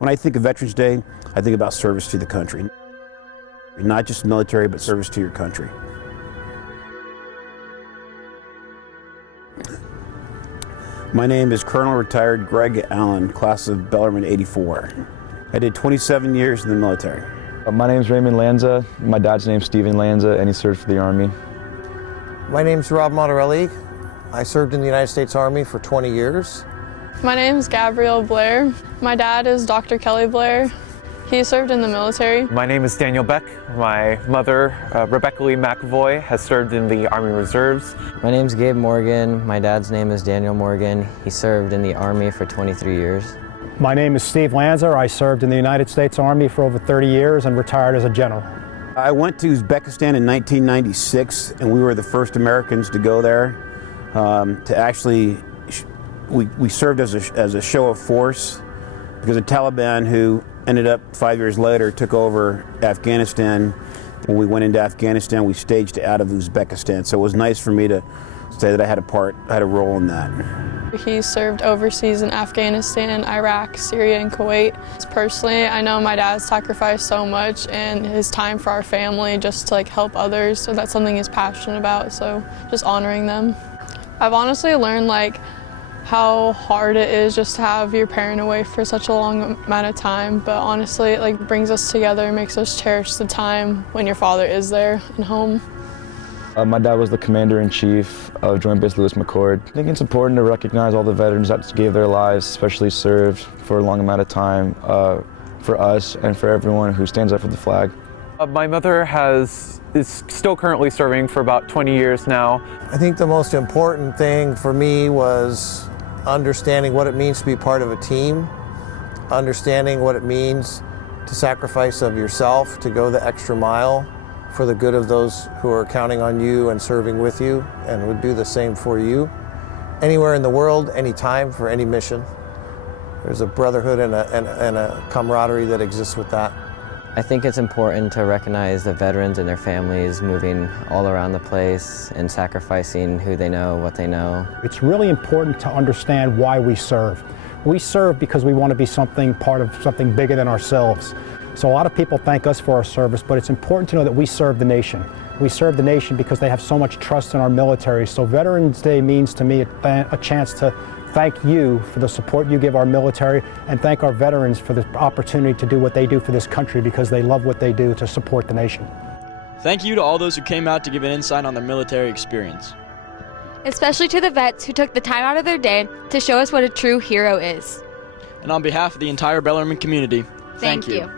When I think of Veterans Day, I think about service to the country. Not just military, but service to your country. My name is Colonel Retired Greg Allen, class of Bellarmine '84. I did 27 years in the military. My name's Raymond Lanza. My dad's name's Steven Lanza, and he served for the Army. My name's Rob Monterelli. I served in the United States Army for 20 years. My name's Gabrielle Blair. My dad is Dr. Kelly Blair. He served in the military. My name is Daniel Beck. My mother, Rebecca Lee McAvoy, has served in the Army Reserves. My name's Gabe Morgan. My dad's name is Daniel Morgan. He served in the Army for 23 years. My name is Steve Lanza. I served in the United States Army for over 30 years and retired as a general. I went to Uzbekistan in 1996, and we were the first Americans to go there. We served as a show of force because the Taliban, who ended up 5 years later, took over Afghanistan. When we went into Afghanistan, we staged out of Uzbekistan. So it was nice for me to say that I had a role in that. He served overseas in Afghanistan, Iraq, Syria, and Kuwait. Personally, I know my dad sacrificed so much and his time for our family just to help others. So that's something he's passionate about. So just honoring them. I've honestly learned how hard it is just to have your parent away for such a long amount of time, but honestly it brings us together, makes us cherish the time when your father is there and home. My dad was the Commander-in-Chief of Joint Base Lewis McChord. I think it's important to recognize all the veterans that gave their lives, especially served for a long amount of time, for us and for everyone who stands up for the flag. My mother is still currently serving for about 20 years now. I think the most important thing for me was understanding what it means to be part of a team, understanding what it means to sacrifice of yourself, to go the extra mile for the good of those who are counting on you and serving with you and would do the same for you. Anywhere in the world, anytime, for any mission. There's a brotherhood and a camaraderie that exists with that. I think it's important to recognize the veterans and their families moving all around the place and sacrificing who they know, what they know. It's really important to understand why we serve. We serve because we want to be part of something bigger than ourselves. So a lot of people thank us for our service, but it's important to know that we serve the nation. We serve the nation because they have so much trust in our military. So Veterans Day means to me a chance to thank you for the support you give our military and thank our veterans for the opportunity to do what they do for this country because they love what they do to support the nation. Thank you to all those who came out to give an insight on their military experience. Especially to the vets who took the time out of their day to show us what a true hero is. And on behalf of the entire Bellarmine community, thank you.